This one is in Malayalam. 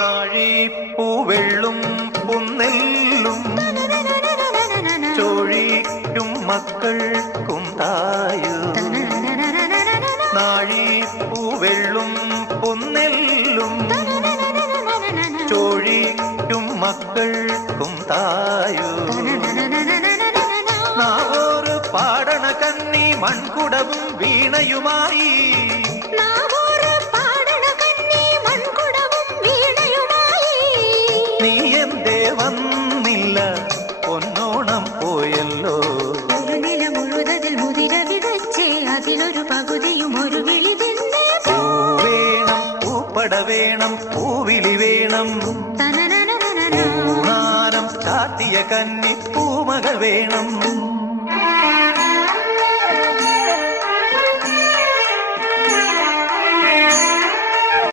നാഴിപ്പൂവെള്ളും പുന്നെല്ലും ചോഴിക്കും മക്കൾക്കും തായു. നാഴിപ്പൂവെള്ളും പുന്നെല്ലും ചോഴിക്കും മക്കൾക്കും തായു. നാവോറ് പാടണ കന്നി മൺകുടവും വീണയുമായി. നീ എന്തേ വന്നില്ല, പൊന്നോണം പോയല്ലോ. ഒരു നില മുഴുവതിൽ മുതിര വിതച്ചേ, അതിലൊരു പകുതിയും ഒരു വിളി തന്നെ. പൂ വേണം, പൂപ്പട വേണം, പൂവിളി വേണം. പൂണാനം ചാത്തിയ കന്നി പൂമകൾ വേണം.